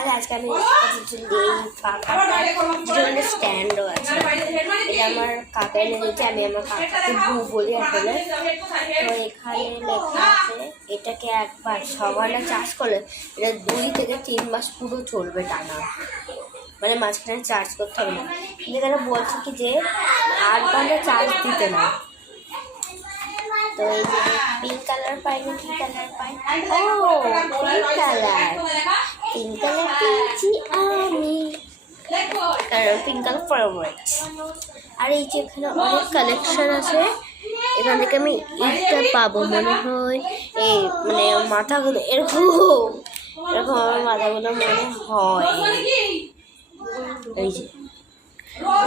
সকালে আজকে আমি জন্য স্ট্যান্ডও আছে। এটা আমার কাকা এনে দিয়েছে, আমি আমার কাকাকে বউ বলি আসলে। তো এখানে লেখা আছে এটাকে একবার 6 ঘন্টা চার্জ করলে এটা 2 থেকে 3 মাস পুরো চলবে টানা, মানে মাঝখানে চার্জ করতে হবে না। এখানে বলছে কি যে 8 ঘন্টা চার্জ দিতে না। তো এই যে পিঙ্ক কালার পাইনি, কি কালার পাই? ও পিঙ্ক কালার, পিঙ্ক কালার পেয়েছি আমি, কারণ পিঙ্ক কালার ফেভারিট। আর এই যে এখানে অনেক কালেকশন আছে, এখান থেকে আমি এইটা পাবো মনে হয়। এই মানে মাথাগুলো এরকম এরকম আমার মাথাগুলো মনে হয়। এই যে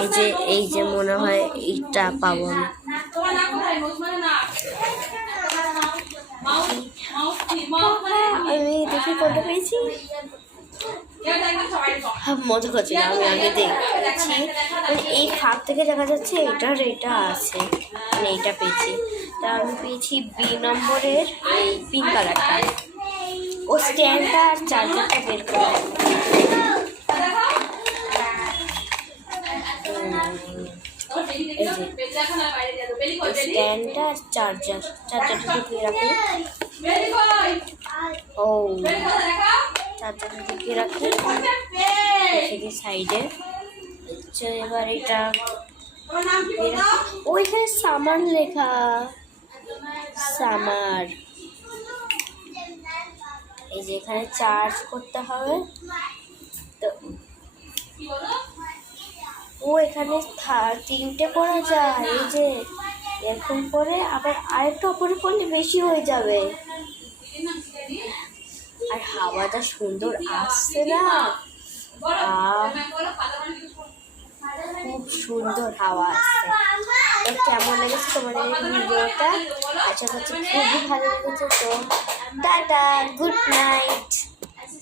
এই যে এই যে মনে হয় এইটা পাবো আমি দেখি কোনটা পেয়েছি। মজা করছি না, আমি আগে দেখছি মানে এই ফাঁক থেকে দেখা যাচ্ছে এটার এটা আছে, মানে এইটা পেয়েছি। তা আমি পেয়েছি বি নম্বরের এই পিঙ্ক কালারটা। ও স্ট্যান্ডটা আর চার্জারটা বের করে স্ট্যান্ডটা আর চার্জারটা ঢুকিয়ে রাখি। ও চার্জারটা ঢুকিয়ে রাখি সাইডে। এবার এটা ওইখানে সামার লেখা, সামার। এই যে এখানে চার্জ করতে হবে। তো ও এখানে 3টে করা যায়, এই যে এরকম করে, আবার আরেকটা উপরে করলে বেশি হয়ে যাবে। আর হাওয়াটা সুন্দর আসছে না, খুব সুন্দর হাওয়া আসছে। তো কেমন লেগেছে তোমাদের ভিডিওটা? আশা করছি খুবই ভালো লেগেছে। তো টাটা, গুড নাইট।